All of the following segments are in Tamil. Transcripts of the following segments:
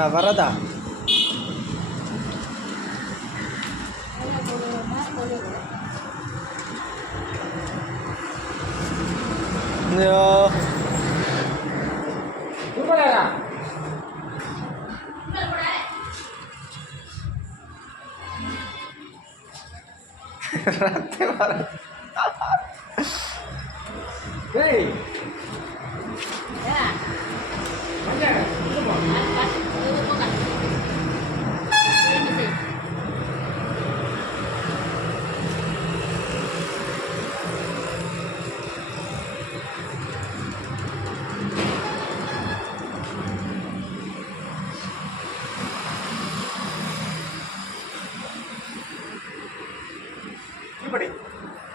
நான் வரதா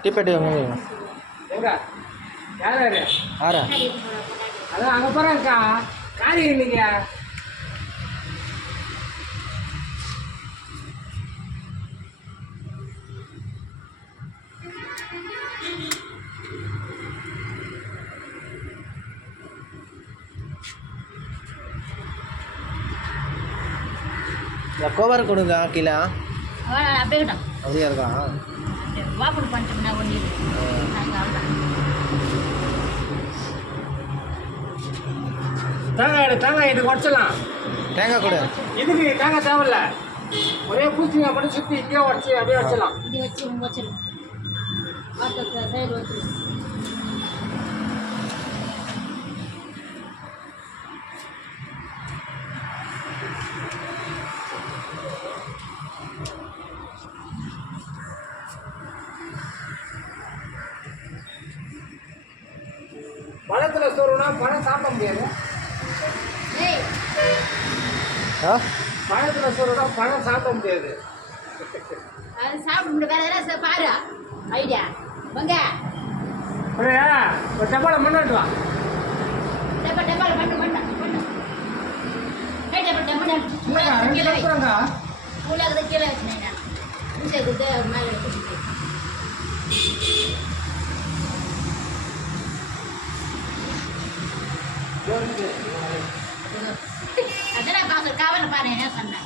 டிப்பெட் எங்க யாரு ஆறா அதான் அங்கே போகிறாங்கக்கா காரியம் இல்லைங்க. கோபார் கொடுங்க கீழே அப்படியே அப்படியா இருக்கா வாப்படு பண்ணிட்டோம்னா ஒன்று தேங்காய் இது உடச்சிடலாம். தேங்காய் கொடு. இதுக்கு தேங்காய் தேவையில்ல, ஒரே பூச்சிங்க மட்டும் சுற்றி இங்கே உடச்சி அப்படியே வச்சிடலாம். இங்கே வச்சு வச்சிடலாம். சைடு வச்சிடலாம். பழத்தில் சோறுனா பழம் சாப்பிட முடியாது. பழத்தில் சோறுனா பழம் சாப்பிட முடியாது. அது சாப்பிட முடியாது. வேற ஏதாவது பாரு ஐடியா வாங்க. ஒரு டப்பாவில் மண்ணாட்டு வா. டப்பாவில் மண்ணு மண்ணு மண்ணு கீழே வைக்கிறாங்க. உள்ளாக கீழே வச்சுனேன் நான் பூசை கொடுத்து மேலே வச்சுட்டு அதான் காசு காவல பாரு என்ன சொன்னேன்.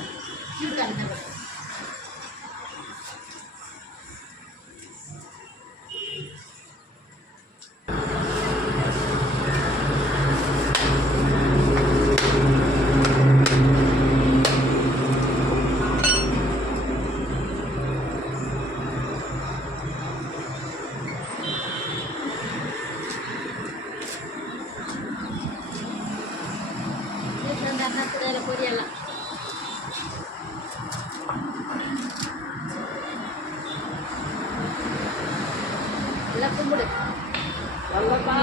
பொரியெல்லாம் எல்லாம் கும்பிடு நல்லப்பா.